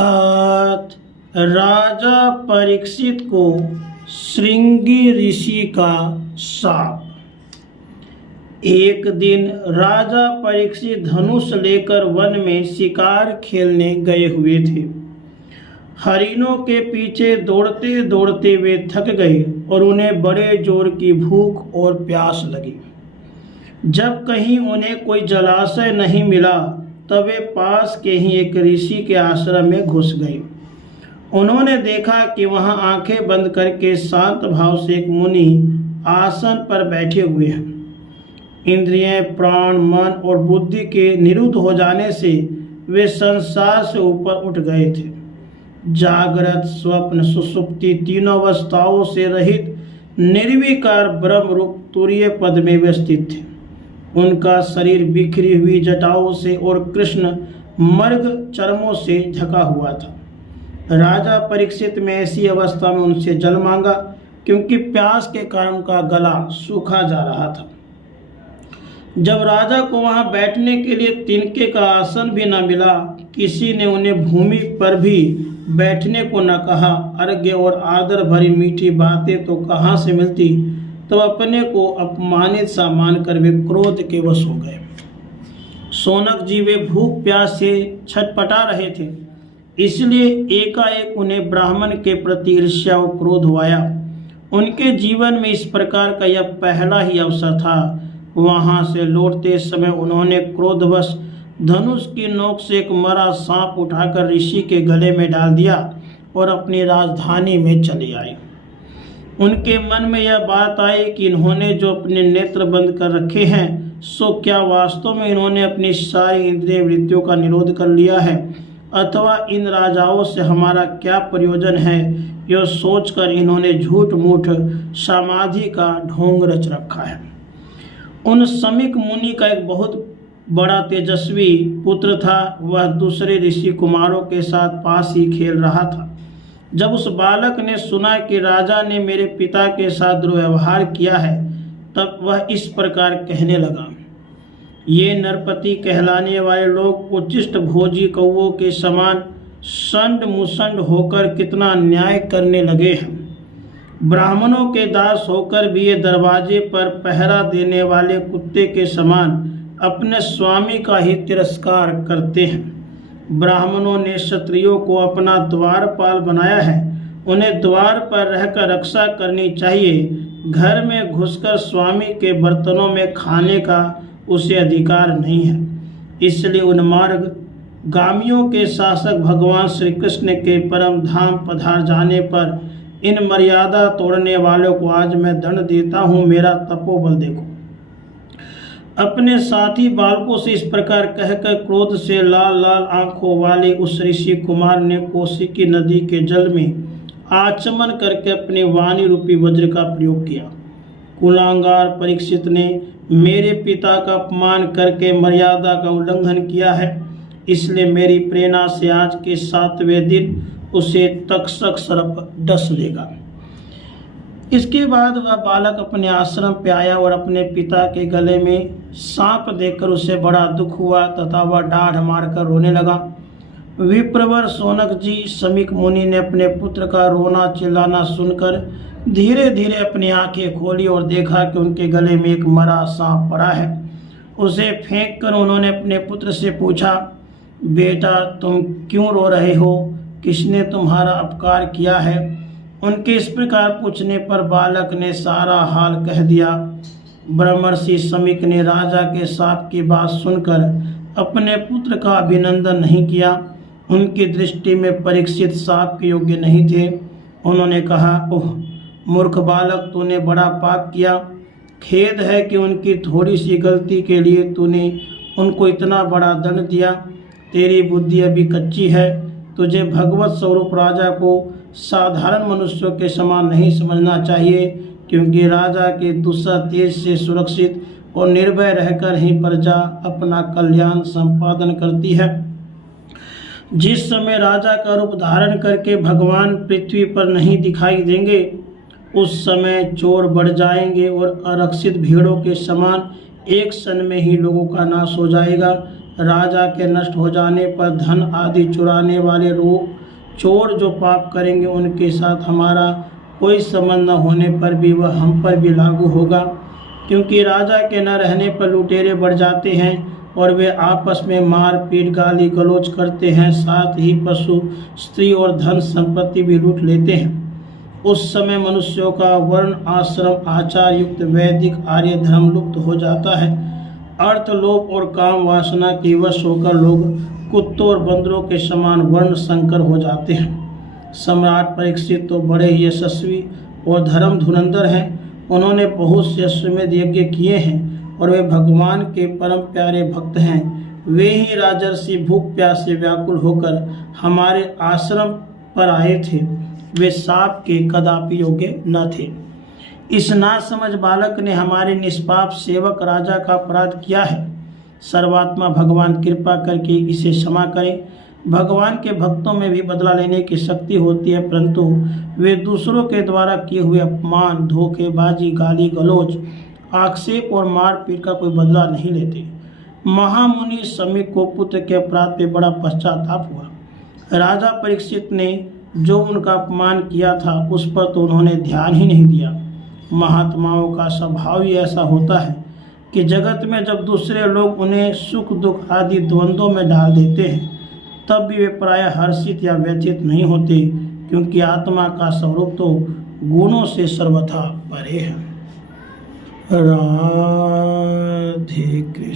आज राजा परीक्षित को श्रृंगी ऋषि का शाप। एक दिन राजा परीक्षित धनुष लेकर वन में शिकार खेलने गए हुए थे। हरिणों के पीछे दौड़ते दौड़ते वे थक गए और उन्हें बड़े जोर की भूख और प्यास लगी। जब कहीं उन्हें कोई जलाशय नहीं मिला तब वे पास के ही एक ऋषि के आश्रम में घुस गए। उन्होंने देखा कि वहां आंखें बंद करके शांत भाव से एक मुनि आसन पर बैठे हुए हैं। इंद्रियां, प्राण, मन और बुद्धि के निरुद्ध हो जाने से वे संसार से ऊपर उठ गए थे। जागृत, स्वप्न, सुषुप्ति तीनों अवस्थाओं से रहित निर्विकार ब्रह्म रूप तुरीय पद में वे स्थित थे। उनका शरीर बिखरी हुई जटाओं से और कृष्ण मर्ग चर्मों से ढका हुआ था। राजा परीक्षित में ऐसी अवस्था में उनसे जल मांगा, क्योंकि प्यास के कारण उनका गला सूखा जा रहा था। जब राजा को वहां बैठने के लिए तिनके का आसन भी न मिला, किसी ने उन्हें भूमि पर भी बैठने को न कहा। अर्घ्य और आदर भरी मीठी बातें तो कहाँ से मिलती। तो अपने को अपमानित सा मानकर वे क्रोध के वश हो गए। सोनक जी वे भूख प्यास से छटपटा रहे थे, इसलिए एकाएक उन्हें ब्राह्मण के प्रति ईर्ष्या और क्रोध आया। उनके जीवन में इस प्रकार का यह पहला ही अवसर था। वहां से लौटते समय उन्होंने क्रोधवश धनुष की नोक से एक मरा सांप उठाकर ऋषि के गले में डाल दिया और अपनी राजधानी में चले आए। उनके मन में यह बात आई कि इन्होंने जो अपने नेत्र बंद कर रखे हैं, सो क्या वास्तव में इन्होंने अपनी सारी इंद्रिय वृत्तियों का निरोध कर लिया है, अथवा इन राजाओं से हमारा क्या प्रयोजन है। यह सोचकर इन्होंने झूठ मूठ समाधि का ढोंग रच रखा है। उन समीक मुनि का एक बहुत बड़ा तेजस्वी पुत्र था। वह दूसरे ऋषि कुमारों के साथ पास ही खेल रहा था। जब उस बालक ने सुना कि राजा ने मेरे पिता के साथ दुर्व्यवहार किया है, तब वह इस प्रकार कहने लगा, ये नरपति कहलाने वाले लोग उच्चिष्ट भोजी कौओं के समान संड मुसंड होकर कितना अन्याय करने लगे हैं। ब्राह्मणों के दास होकर भी ये दरवाजे पर पहरा देने वाले कुत्ते के समान अपने स्वामी का ही तिरस्कार करते हैं। ब्राह्मणों ने क्षत्रियों को अपना द्वारपाल बनाया है। उन्हें द्वार पर रहकर रक्षा करनी चाहिए। घर में घुसकर स्वामी के बर्तनों में खाने का उसे अधिकार नहीं है। इसलिए उन्मार्ग गामियों के शासक भगवान श्री कृष्ण के परम धाम पधार जाने पर इन मर्यादा तोड़ने वालों को आज मैं दंड देता हूँ। मेरा तपोबल देखो। अपने साथी बालकों से इस प्रकार कहकर क्रोध से लाल लाल आंखों वाले उस ऋषि कुमार ने कौशिकी नदी के जल में आचमन करके अपने वाणी रूपी वज्र का प्रयोग किया। कुलांगार परीक्षित ने मेरे पिता का अपमान करके मर्यादा का उल्लंघन किया है, इसलिए मेरी प्रेरणा से आज के 7वें दिन उसे तक्षक सर्प डस लेगा। इसके बाद वह बालक अपने आश्रम पे आया और अपने पिता के गले में सांप देखकर उसे बड़ा दुख हुआ तथा वह डाढ़ मारकर रोने लगा। विप्रवर सोनक जी समीक मुनि ने अपने पुत्र का रोना चिल्लाना सुनकर धीरे धीरे अपनी आंखें खोली और देखा कि उनके गले में एक मरा सांप पड़ा है। उसे फेंक कर उन्होंने अपने पुत्र से पूछा, बेटा तुम क्यों रो रहे हो? किसने तुम्हारा अपकार किया है? उनके इस प्रकार पूछने पर बालक ने सारा हाल कह दिया। ब्रह्मर्षि समीक ने राजा के शाप की बात सुनकर अपने पुत्र का अभिनंदन नहीं किया। उनकी दृष्टि में परीक्षित शाप के योग्य नहीं थे। उन्होंने कहा, ओह मूर्ख बालक, तूने बड़ा पाप किया। खेद है कि उनकी थोड़ी सी गलती के लिए तूने उनको इतना बड़ा दंड दिया। तेरी बुद्धि अभी कच्ची है। तुझे भगवत स्वरूप राजा को साधारण मनुष्यों के समान नहीं समझना चाहिए, क्योंकि राजा के दुस्सा तेज से सुरक्षित और निर्भय रहकर ही प्रजा अपना कल्याण संपादन करती है। जिस समय राजा का रूप धारण करके भगवान पृथ्वी पर नहीं दिखाई देंगे, उस समय चोर बढ़ जाएंगे और आरक्षित भीड़ों के समान एक क्षण में ही लोगों का नाश हो जाएगा। राजा के नष्ट हो जाने पर धन आदि चुराने वाले चोर जो पाप करेंगे उनके साथ हमारा कोई संबंध न होने पर भी वह हम पर भी लागू होगा, क्योंकि राजा के न रहने पर लुटेरे बढ़ जाते हैं और वे आपस में मार पीट गाली गलौज करते हैं, साथ ही पशु स्त्री और धन संपत्ति भी लूट लेते हैं। उस समय मनुष्यों का वर्ण आश्रम आचार युक्त वैदिक आर्य धर्म लुप्त हो जाता है। अर्थ लोभ और काम वासना की वश होकर लोग कुत्तों और बंदरों के समान वर्ण संकर हो जाते हैं। सम्राट परीक्षित तो बड़े ही यशस्वी और धर्म धुरंधर हैं। उन्होंने बहुत से अश्वमेध यज्ञ किए हैं और वे भगवान के परम प्यारे भक्त हैं। वे ही राजर्षि भूख प्यास से व्याकुल होकर हमारे आश्रम पर आए थे। वे साप के कदापि योग्य न थे। इस नासमझ बालक ने हमारे निष्पाप सेवक राजा का अपराध किया है। सर्वात्मा भगवान कृपा करके इसे क्षमा करें। भगवान के भक्तों में भी बदला लेने की शक्ति होती है, परंतु वे दूसरों के द्वारा किए हुए अपमान, धोखेबाजी, गाली गलौज, आक्षेप और मारपीट का कोई बदला नहीं लेते। महामुनि समीक को पुत्र के अपराध पे बड़ा पश्चाताप हुआ। राजा परीक्षित ने जो उनका अपमान किया था उस पर तो उन्होंने ध्यान ही नहीं दिया। महात्माओं का स्वभाव ही ऐसा होता है कि जगत में जब दूसरे लोग उन्हें सुख दुख आदि द्वंद्वों में डाल देते हैं तब भी वे प्रायः हर्षित या व्यथित नहीं होते, क्योंकि आत्मा का स्वरूप तो गुणों से सर्वथा परे है। राधे कृष्ण।